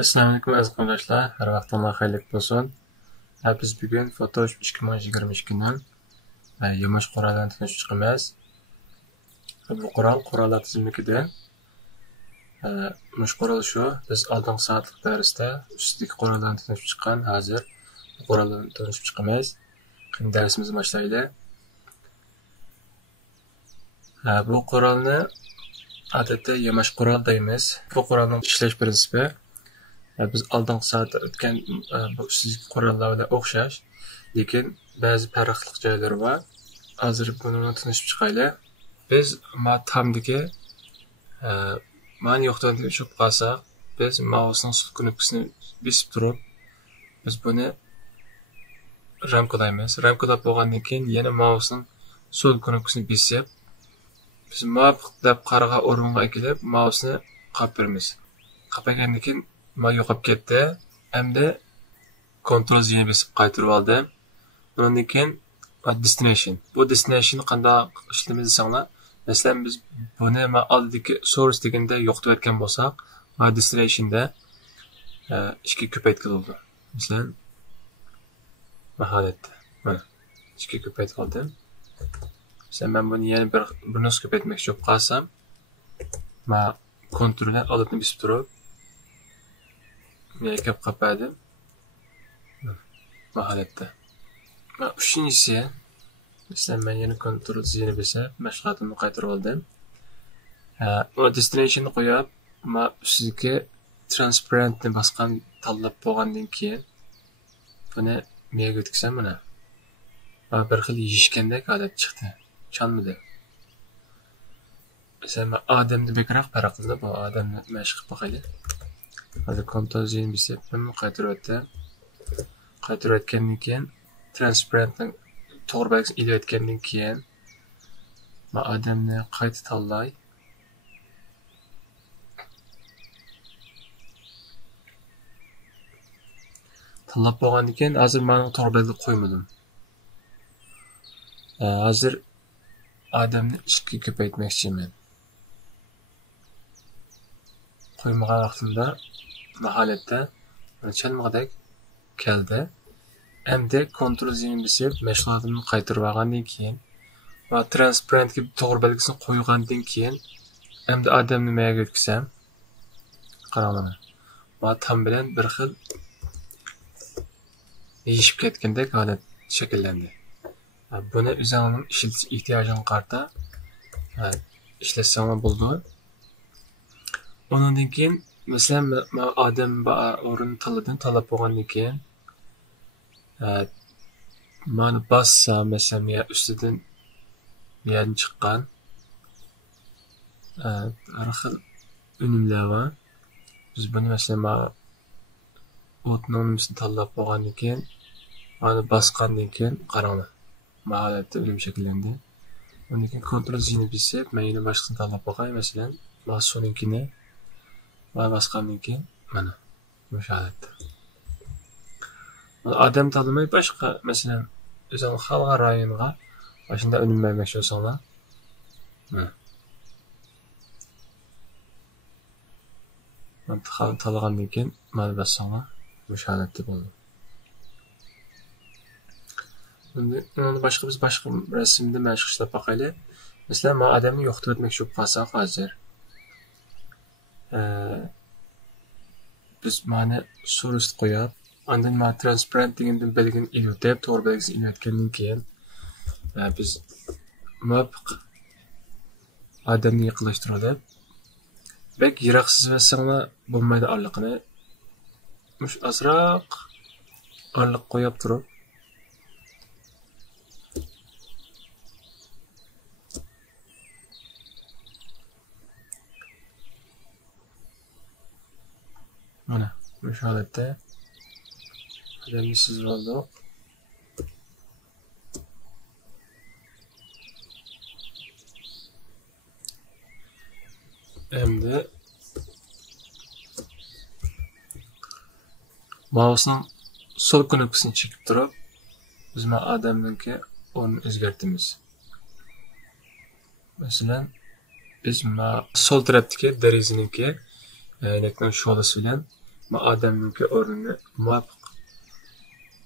Assalamu alaykum aziz qardoshlar. Har vaqtingiz xayrli bo'lsin. Biz bugun Photoshop 2022 yumush qurollarni tanishib chiqamiz. Bu qurollar tizimlikida mush qurol shu. Biz oldingi soatlik darsda ustidagi qurollarni tanishib chiqqan. Hozir bu qurollarni tanishib chiqamiz. Qani darsimizni boshlaylik. Bu qurolni odatda yumush qurol deymiz. Bu qurolning ishlash prinsipi biz oldingi soatda o'tgan bu ustidagi qurollar bilan o'xshash, lekin ba'zi farqli joylari bor. Hozir buni tanishib chiqaylik. Biz tamdagi mani yo'qdan tushib qolsak, biz mousening sol knopkasini bosib turib, biz buni ramkalaymiz. Ramkalab bo'lgandan keyin yana mousening sol knopkasini bosib, biz muvaffaq deb qaragan o'ringa kelib, mouseni qapiramiz. Qapagandan keyin yo'qolib ketdi. Endi Ctrl Z ni bosib qaytarib oldim. Undan keyin destination. Bu destination qanday ishlaymiz desanglar, masalan biz buni oldidagi source deganda yo'qotib o'tgan bo'lsak, destinationda ishga ko'paytirib oldi. Masalan, holatda. Mana ishga ko'paytirib oldim. Masalan, men buni yana bir nus ko'paytmoqchi bo'lib qolsam, kontrollar oldini bosib turib yakab qapadim. Holatda. Uchinchisi, masalan men yana Ctrl Z ni bosib, mashg'ulotimni qaytarib oldim. O destinationni qo'yib, ustiga transparent ni bosgan tanlab bo'lgandan keyin buni menga o'tkazsam mana. Bir xil yeyishgandek holat chiqdi. Tushunmadi. Masalan, odamni bekroq farq qildi. Bu odamni mashq qilib boqaylik. Hozir Ctrl Z ni bosib, buni qaytarib o'tdim. Qaytarib o'tgandan keyin transparentning to'g'ri belgisini ilib o'tgandan keyin odamni qayta tanlay. Tanlab bo'lgandan keyin hozir men to'g'ri belgi qo'ymadim. Hozir odamni ishga ko'paytmoqchiman. Qo'ymagan vaqtimda holatda tushunmagandek keldi. Endi Ctrl Z ni bosib, mashg'ulotimni qaytarib olgandan keyin va transparentga to'g'ri belgisini qo'ygandan keyin endi odamni menga o'tkazsam, qaranglar. Va tam bilan bir xil yeyishib ketgandek holat shakllandi. Buni o'zingizning ishlatish ehtiyojingizga qarata ishlatsangiz bo'ldi. Undan keyin masalan men odam o'rin tanlab bo'lgandan keyin mana bassam masalan ya ustidan yan chiqqan har xil unumlar bor. Biz buni masalan o'tning nimasini tanlab bo'lgandan keyin mana bosgandan keyin qaranglar. Holatda unum shakllandi. Undan keyin Ctrl Z ni bosib, men yana boshqasini tanlab bo'lgay, masalan, masoninkini va bosgandan keyin mana bu holatda. Odam tanlamay boshqa, masalan, o'zing xalq rayoniga shunda unum bermoqchi bo'lsanglar, mana tanlagandan keyin mana bossanglar, bu holatda bo'ldi. Uni boshqa biz boshqa rasmda mashq ishlab boqaylik. Masalan, men odamni yo'qotib o'tmoqchi bo'lib qolsam hozir. Biz mana source qo'yib, ondan men transparent degandan belgini ilib deb to'g'ri belgisini ilib o'tgandan keyin biz muvaffaq odamni yaqinlashtirib, bek yiroq sizsanglar bo'lmaydi orliqni. Mush azroq orliq qo'yib turib mana bu holatda odamni sizib oldik. Endi mousening sol knopkasini chekib turib, biz odamniki o'rnini o'zgartiramiz. Masalan, biz sol tarafdagi derazaninki aynakning sholasi bilan odamning o'rnini muvofiq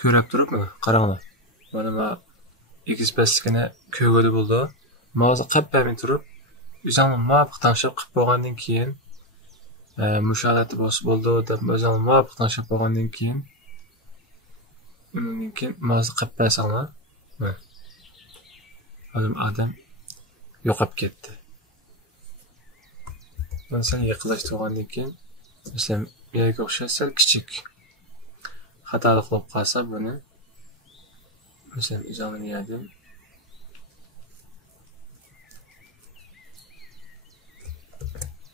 ko'rib turibmi? Qaranglar. Mana X pastligini ko'rgili bo'ldi. Hozir qappamay turib, o'zingni muvofiq tanishib qilib bo'lgandan keyin musholati bosib bo'ldi deb o'zingni muvofiq tanishib bo'lgandan keyin hozir qappasanglar. Adam yo'qolib ketdi. Sen yaqinlashtirgandan keyin masalan menga o'xshasa kichik xatolik qilib qolsa buni masalan o'zimni yadim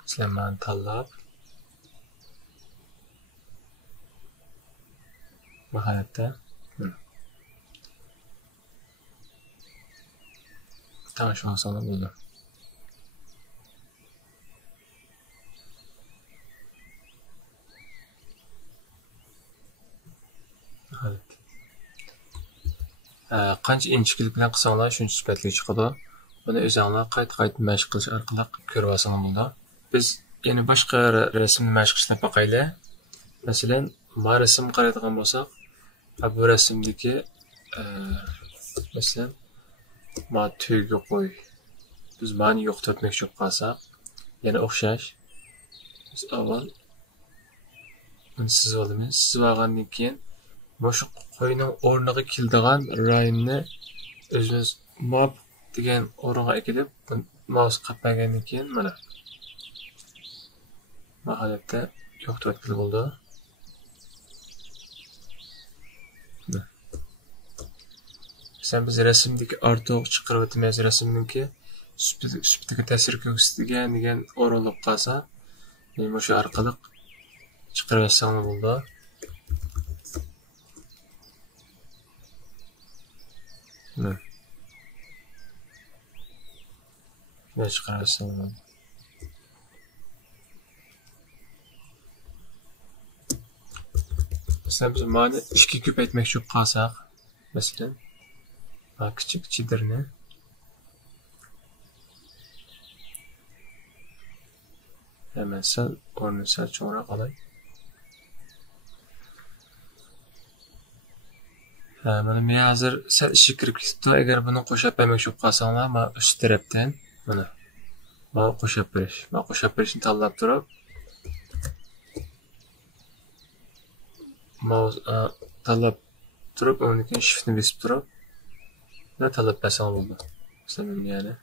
sizlarni tanlab nihoyatda tanishib olsanglar bo'ldi. Qancha inchiklik bilan qilsanglar shuncha sifatli chiqadi. Buni o'zinglar qayta mashq qilish orqali ko'rib olsanglar bo'ladi. Biz yana boshqa rasmni mashq qilib boqaylik. Masalan, bu rasm qaraydigan bo'lsak, bu rasmdagi masalan, ma tüyga qo'y. Biz mani yo'qotmoqchi bo'lib qolsak, yana o'xshash. Biz avval siz olamiz. Siz olgandan keyin boshqa qo'yning o'rniga keladigan rayonni o'zimiz map degan o'ringa ekilib, mouse qatmagandan keyin mana bu holatda yo'qotib bo'ldi. Sen biz rasmdagi ortiq chiqarib o'tmaymiz, rasmningki suftiga ta'sir ko'rsatgan degan o'rinlab qolsa, men shu orqali chiqarib olsam bo'ldi. Ne çıkarıb olsam bo'ldi. Mesela biz mani 2 ko'paytmoqchi bo'lib qolsak, masalan, kichik chidirni hemen o'rnini sal cho'nroq olay. Mana men hozir sal ishga kirib ketibdi. Agar buni qo'shib bermoqchi bo'lib qolsanglar, men ust tarafdan mana qo'shib berishni tanlab turib, mouse tanlab turib, undan keyin shiftni bosib turib, va tanlab bersam bo'ldi. Masalan, yana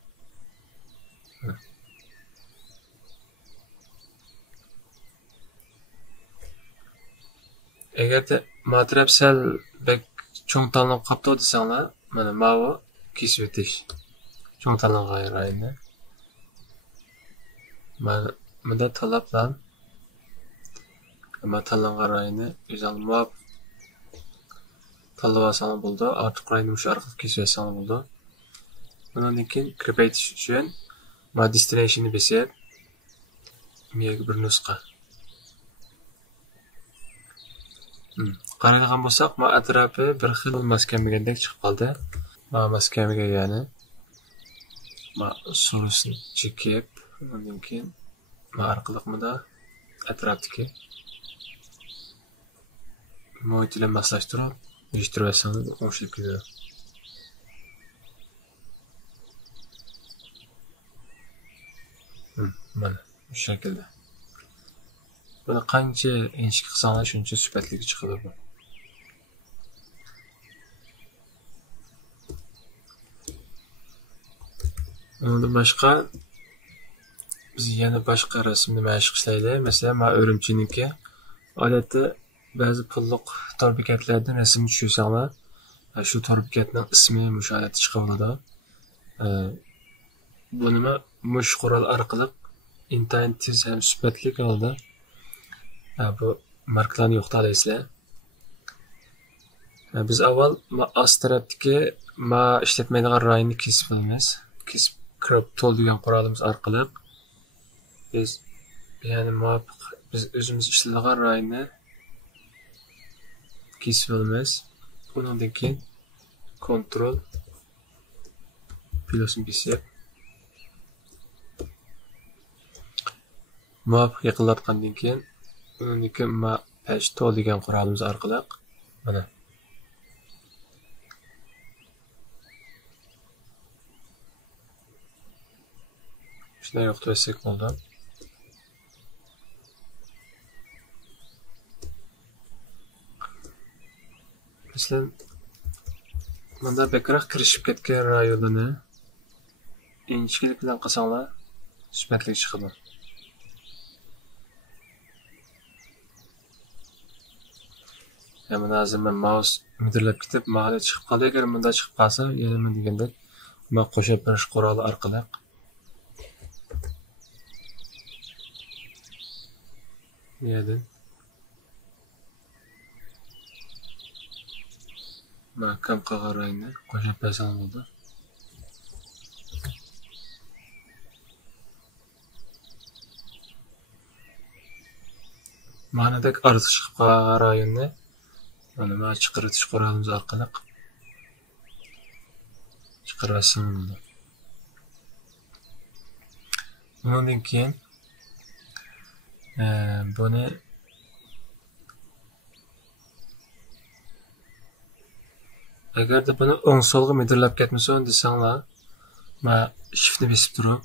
agarda matrab sal bek cho'ng tanlab qolibdi desanglar, mana mavi kesib o'tish. Cho'ng tanlangan rayni. Mana tanlabdan tanlangan rayni o'zingni muvofiq tanlab olsang bo'ldi. Ortiq rayni shu orqali kesib olsang bo'ldi. Bundan keyin ko'paytirish uchun ma destination'ni besib, menga bir nusxa qaraydigan bo'lsak, ma atrofi bir xil maskamigadek chiqib qoldi. Ma maskamiga ya'ni ma surusni chekib, undan keyin ma orqaliqmida atrofdagi muhitni moslashtirib, yig'ishtirib olsangiz o'xshab ketadi. Mana shu shaklda. Buni qancha inchik qilsanglar shuncha sifatligi chiqadi bu. Undan boshqa biz yana boshqa rasmni mashq qilishlaylik. Masalan, men o'rimchiniki odatda ba'zi pulliq tor bekatlardan rasm tushirsanlar, shu tor bekatning ismi musholat chiqadi. Buni mush qurol orqali intayin tez ham sifatli holda bu markalarni yo'qotalaysizlar. Biz avval ost tarafdagi ishlatmaydigan rayni kesib olamiz. Kesib kirib to'ldigan qurolimiz orqali biz ya'ni muvofiq biz o'zimiz ishlagan rayni kesib olamiz. Bundan keyin kontrol plusni besib muvofiq yaqinlatgandan keyin undan keyin tool degan qurolimiz orqali mana shunday yo'qotsak bo'ldi. Masalan, bunda bekroq kirishib ketgan rayonini inchkilik bilan qilsanglar, sifatli chiqadi. Mana hozir men mouse midirlab ketib, ma'lum chiqib qoldi. Agar bunda chiqib qolsa, yana men degandek, men qo'shib berish quroli orqali yerdan mahkam qilgan rangni qo'shib bersam bo'ldi. Ma'nodek ortiq chiqib qolgan rayonni mana chiqaritish qurolimiz orqali chiqarasam bo'ldi. Bundan keyin buni agarda buni o'ng so'lga midirlab ketmasa desanglar, men shiftni besib turib,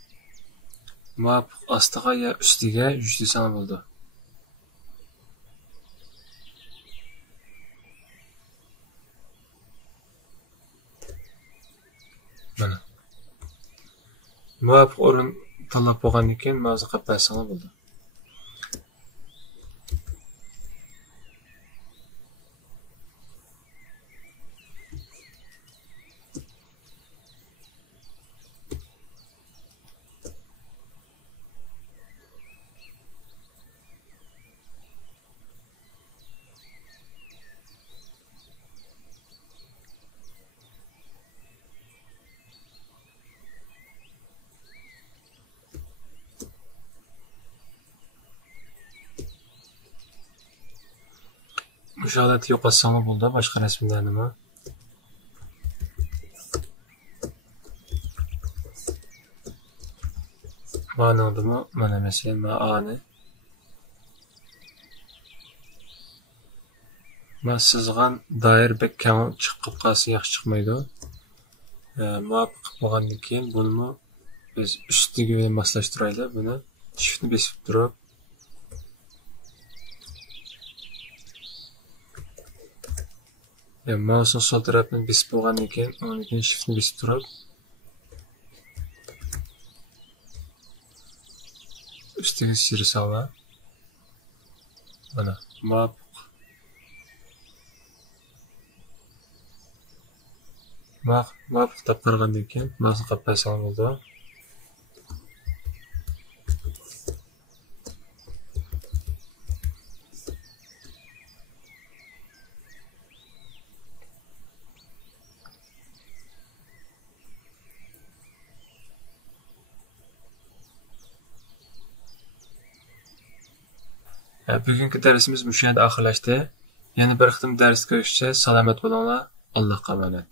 muvafiq ostiga yo ustiga yuj desam bo'ldi. Mana. Muvafiq o'rin tanlab bo'lgandan keyin mavzu qilib bersanglar bo'ldi. O'sha holatni yo'qotsam bo'ldi, boshqa rasmlarni nima? Ma'nodimi? Mana masalan, men ani men sizgan doir bek kang chiqib qolsa yaxshi chiqmaydi. Muvafiq bo'lgandan keyin buni biz ustiga moslashtiraylik. Buni shiftni besib turib mouse'un sol tarafini besib bo'lgandan keyin, undan keyin shiftni besib turib ustiga sirsalar. Mana muvafiq deb qaragandan keyin mouse qilib bersam bo'ldi. Bugungi darsimiz bu yerda oxirlashdi. Yana bir qitim dars ko'rishcha salomat bo'linglar. Allohga omonat.